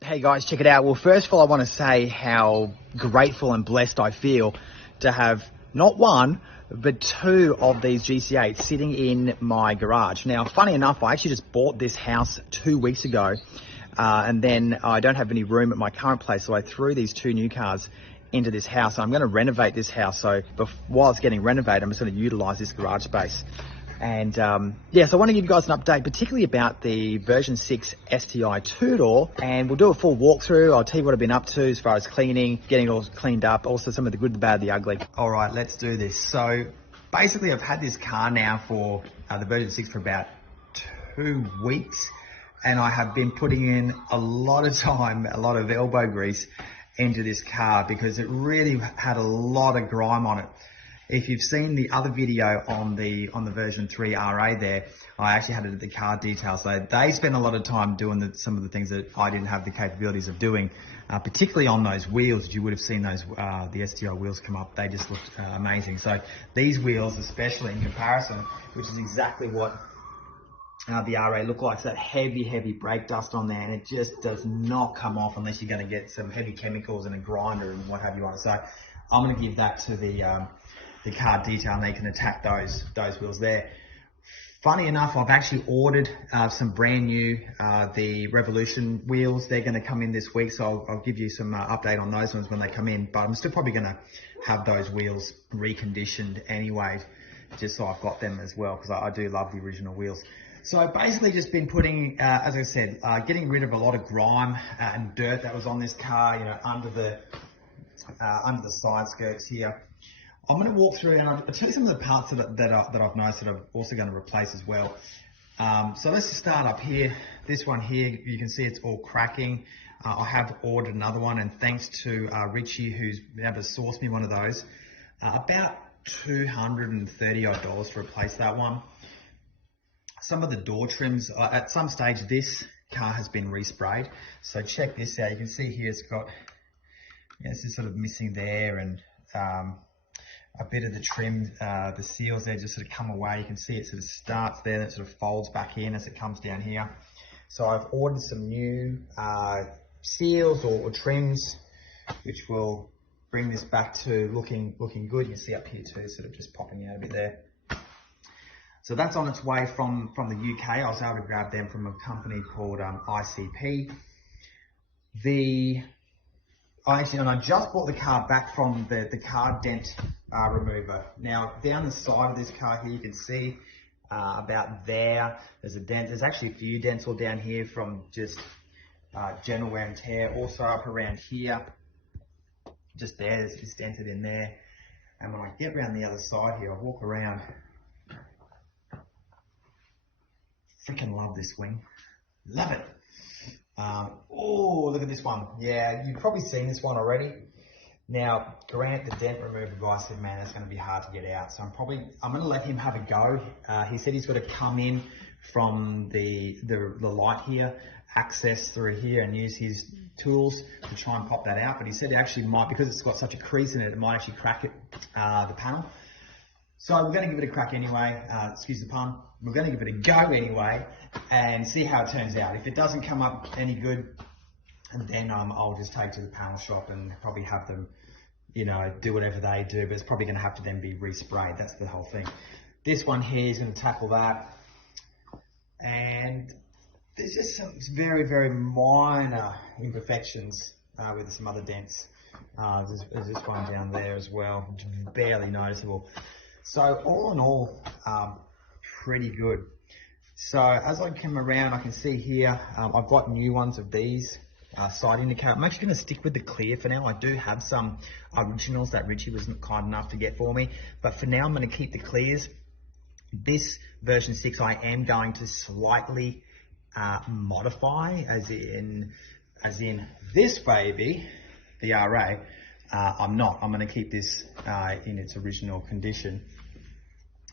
Hey guys, check it out. Well, first of all, I want to say how grateful and blessed I feel to have not one, but two of these GC8s sitting in my garage. Now, funny enough, I actually just bought this house 2 weeks ago, and then I don't have any room at my current place, so I threw these two new cars into this house. I'm going to renovate this house, so while it's getting renovated, I'm just going to utilize this garage space. And yeah, so I want to give you guys an update, particularly about the version 6 STi two-door, and we'll do a full walkthrough. I'll tell you what I've been up to as far as cleaning, getting it all cleaned up, also some of the good, the bad, the ugly. All right, let's do this. So basically, I've had this car now for the version 6 for about 2 weeks, and I have been putting in a lot of time, a lot of elbow grease into this car because it really had a lot of grime on it. If you've seen the other video on the version 3 RA there, I actually had it at the car detail. So they spent a lot of time doing some of the things that I didn't have the capabilities of doing, particularly on those wheels. You would have seen those, the STi wheels come up. They just looked amazing. So these wheels, especially in comparison, which is exactly what the RA look like, so that heavy brake dust on there, and it just does not come off unless you're going to get some heavy chemicals and a grinder and what have you on it. So I'm going to give that to the car detail, and they can attack those wheels there. Funny enough, I've actually ordered some brand new the Revolution wheels. They're going to come in this week, so I'll give you some update on those ones when they come in, but I'm still probably going to have those wheels reconditioned anyway, just so I've got them as well, because I do love the original wheels. So I've basically just been putting, as I said, getting rid of a lot of grime and dirt that was on this car, you know, under the side skirts here. I'm going to walk through and I'll tell you some of the parts that I've noticed that I'm also going to replace as well. So let's just start up here. This one here, you can see it's all cracking. I have ordered another one, and thanks to Richie, who's been able to source me one of those, about $230 odd to replace that one. Some of the door trims, at some stage this car has been resprayed. So check this out. You can see here it's got, this is sort of missing there, and a bit of the trim, the seals there just sort of come away. You can see it sort of starts there and it sort of folds back in as it comes down here. So I've ordered some new seals or trims, which will bring this back to looking good. You can see up here too, sort of just popping out a bit there. So that's on its way from the UK. I was able to grab them from a company called ICP. I just bought the car back from the car dent remover. Now, down the side of this car here, you can see about there's a dent. There's actually a few dents all down here from just general wear and tear. Also up around here, just there's it's dented in there. And when I get around the other side here, I walk around. Freaking love this wing. Love it. Oh, look at this one. Yeah, you've probably seen this one already. Now, Grant, the dent remover guy, said, man, it's going to be hard to get out. So I'm going to let him have a go. He said he's got to come in from the light here, access through here, and use his tools to try and pop that out. But he said it actually might, because it's got such a crease in it, it might actually crack it, the panel. So we're going to give it a crack anyway, excuse the pun. We're going to give it a go anyway and see how it turns out. If it doesn't come up any good, then I'll just take it to the panel shop and probably have them, you know, do whatever they do, but it's probably going to have to then be resprayed. That's the whole thing. This one here is going to tackle that. And there's just some very minor imperfections with some other dents. There's this one down there as well, which is barely noticeable. So all in all, pretty good. So as I come around, I can see here, I've got new ones of these side indicator. I'm actually going to stick with the clear for now. I do have some originals that Richie was kind enough to get for me, but for now I'm going to keep the clears. This version 6 I am going to slightly modify, as in this baby, the RA. I'm not. I'm going to keep this in its original condition.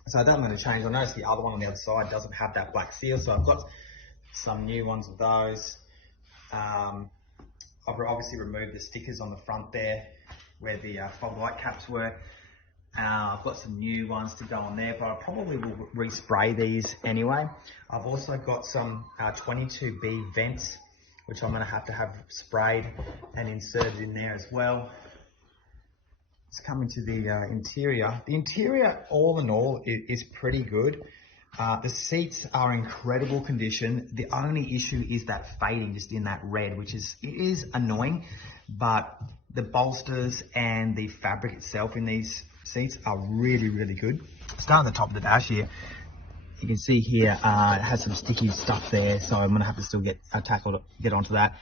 So that I'm going to change. I noticed the other one on the other side doesn't have that black seal, so I've got some new ones of those. I've obviously removed the stickers on the front there where the fog light caps were. I've got some new ones to go on there, but I probably will respray these anyway. I've also got some 22B vents, which I'm going to have sprayed and inserted in there as well. Let's come into the interior. The interior, all in all, is pretty good. The seats are in incredible condition. The only issue is that fading just in that red, which is annoying, but the bolsters and the fabric itself in these seats are really, really good. Start at the top of the dash here. You can see here it has some sticky stuff there, so I'm going to have to still get onto that.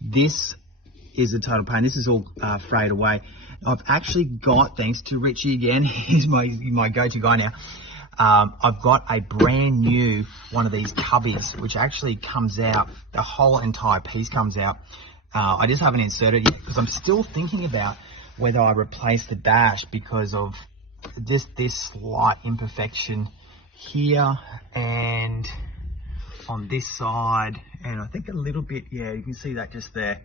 This is a total pain. This is all frayed away. I've actually got, thanks to Richie again, he's my go-to guy now. I've got a brand new one of these cubbies, which actually comes out, the whole entire piece comes out. I just haven't inserted it yet because I'm still thinking about whether I replace the dash because of this slight imperfection here and on this side, and I think a little bit, yeah, you can see that just there,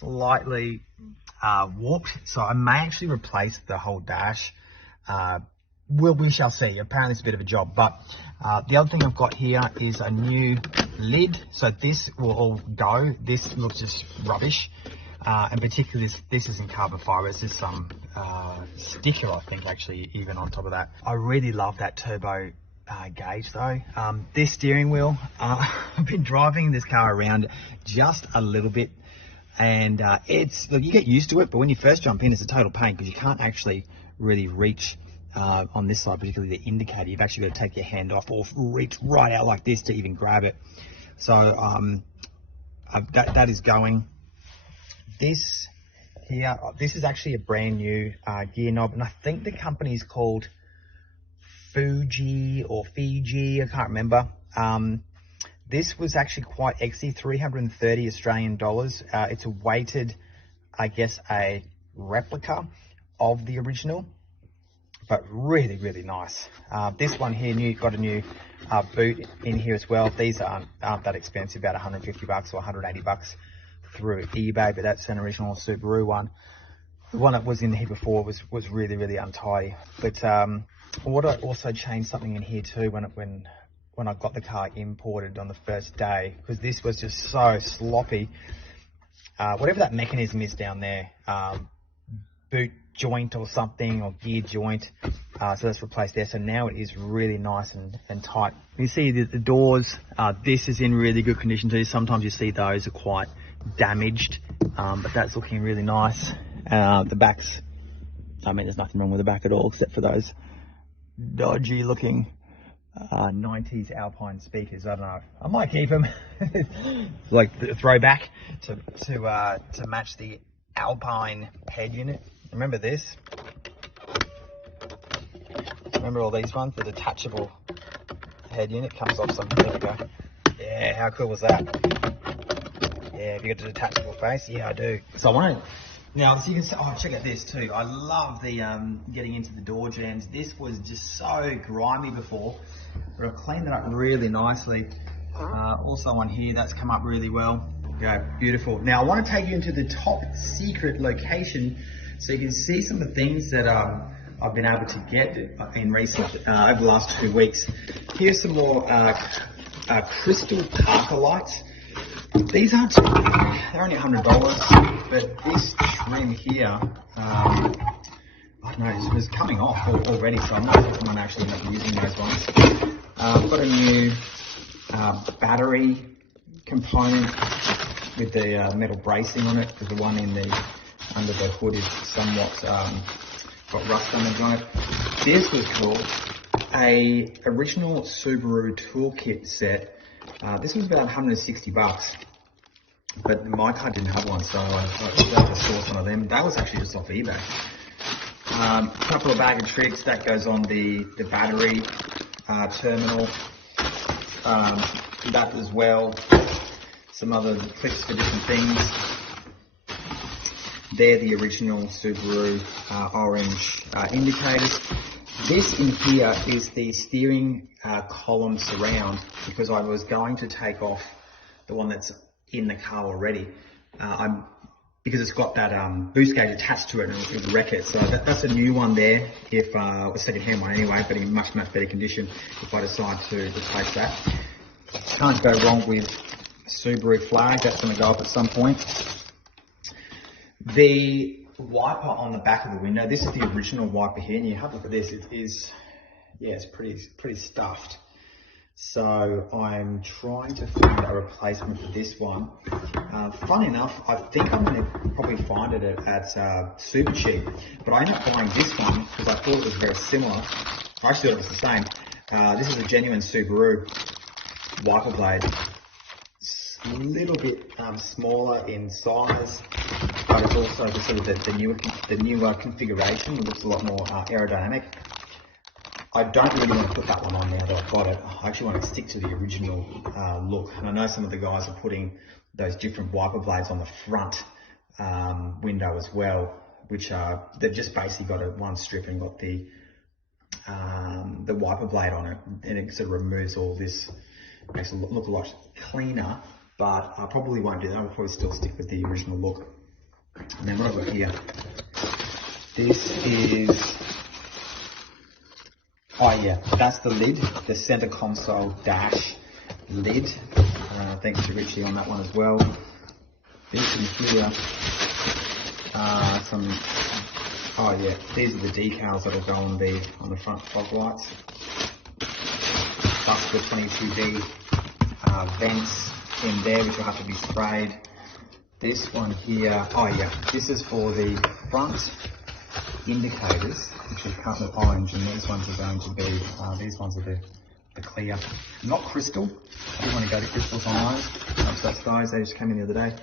slightly warped. So I may actually replace the whole dash. We shall see. Apparently it's a bit of a job, but the other thing I've got here is a new lid. So this will all go. This looks just rubbish. And particularly this isn't carbon fiber, it's just some sticker, I think, actually, even on top of that. I really love that turbo gauge though. This steering wheel, I've been driving this car around just a little bit, and look, you get used to it, but when you first jump in, it's a total pain because you can't actually really reach on this side, particularly the indicator. You've actually got to take your hand off or reach right out like this to even grab it. So that is going. This here, this is actually a brand new gear knob, and I think the company is called Fuji or Fiji, I can't remember. This was actually quite exy, 330 Australian dollars. It's a weighted, I guess, a replica of the original, but really, really nice. This one here, got a new boot in here as well. These aren't that expensive, about 150 bucks or 180 bucks through eBay, but that's an original Subaru one. The one that was in here before was really, really untidy. But I want to also change something in here too when I got the car imported on the first day, because this was just so sloppy. Whatever that mechanism is down there, boot joint or something, or gear joint, so that's replaced there. So now it is really nice and tight. You see the doors, this is in really good condition too. Sometimes you see those are quite damaged, but that's looking really nice. The backs, I mean, there's nothing wrong with the back at all except for those dodgy looking 90s Alpine speakers. I don't know, I might keep them. Like the throwback to match the Alpine head unit. Remember this? Remember all these ones? The detachable head unit comes off some. There we go. Yeah, how cool was that? Yeah, have you got a detachable face? Yeah, I do. So I want to, now so you can see, oh, check out this too. I love the getting into the door jambs. This was just so grimy before, but I've cleaned it up really nicely. Also on here, that's come up really well. Okay, beautiful. Now I want to take you into the top secret location so you can see some of the things that I've been able to get in recent, over the last 2 weeks. Here's some more crystal Parker lights. These aren't too bad. They're only $100, but this trim here, I don't know, it was coming off already, so I'm not sure if I'm actually end up using those ones. I've got a new battery component with the metal bracing on it, because the one under the hood is somewhat got rust damage on it. This was cool. A original Subaru toolkit set. This was about 160 bucks, but my car didn't have one, so I had to source one of them. That was actually just off eBay. A couple of bag of tricks that goes on the battery terminal. That as well. Some other clips for different things. They're the original Subaru orange indicators. This in here is the steering column surround, because I was going to take off the one that's in the car already. I because it's got that boost gauge attached to it and it would wreck it. So that's a new one there, if a second-hand one anyway, but in much better condition if I decide to replace that. Can't go wrong with Subaru flag, that's going to go up at some point. The wiper on the back of the window, this is the original wiper here, and you have a look at this, it is, yeah, it's pretty stuffed. So I'm trying to find a replacement for this one. Funny enough, I think I'm going to probably find it at Super Cheap, but I ended up buying this one because I thought it was very similar. I actually thought it was the same. This is a genuine Subaru wiper blade. It's a little bit smaller in size, but it's also the sort of the newer configuration. It looks a lot more aerodynamic. I don't really want to put that one on now that I've got it. I actually want to stick to the original look. And I know some of the guys are putting those different wiper blades on the front window as well, which they've just basically got one strip and got the wiper blade on it, and it sort of removes all this, makes it look a lot cleaner. But I probably won't do that. I'll probably still stick with the original look. And then what I've got here, this is, oh yeah, that's the lid, the center console dash lid. Thanks to Richie on that one as well. This in here, oh yeah, these are the decals that will go on the front fog lights. That's the 22B vents in there, which will have to be sprayed. This one here, oh yeah, this is for the front indicators, which is cut with orange, and these ones are going to be, these ones are the clear, not crystal. I didn't want to go to crystals on those. So that's those, they just came in the other day.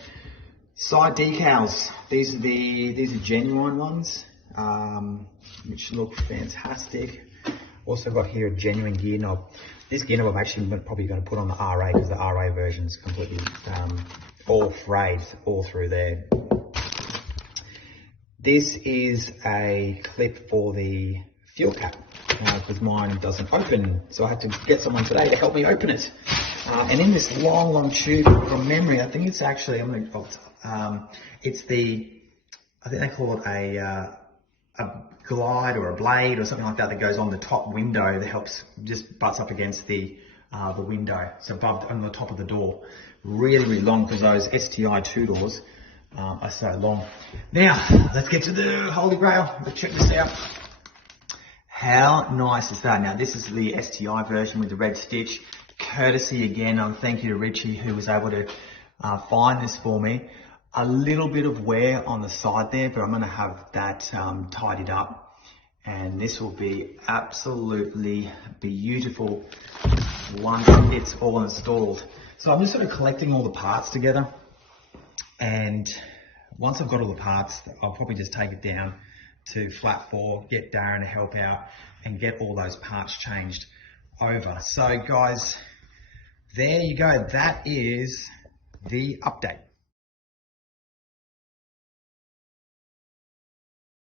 Side decals, these are genuine ones, which look fantastic. Also got here a genuine gear knob. This gear knob I'm actually probably going to put on the RA, because the RA version is completely all frayed all through there. This is a clip for the fuel cap, because mine doesn't open, so I had to get someone today to help me open it. And in this long tube, from memory, I think it's actually, it's the, I think they call it a glide or a blade or something like that goes on the top window that helps, just butts up against the window, so above, on the top of the door. Really long, because those STi 2-doors are so long. Now, let's get to the Holy Grail. Let's check this out. How nice is that? Now, this is the STi version with the red stitch. Courtesy again, thank you to Richie, who was able to find this for me. A little bit of wear on the side there, but I'm going to have that tidied up, and this will be absolutely beautiful once it's all installed. So I'm just sort of collecting all the parts together, and once I've got all the parts, I'll probably just take it down to flat 4, get Darren to help out and get all those parts changed over. So guys, there you go. That is the update.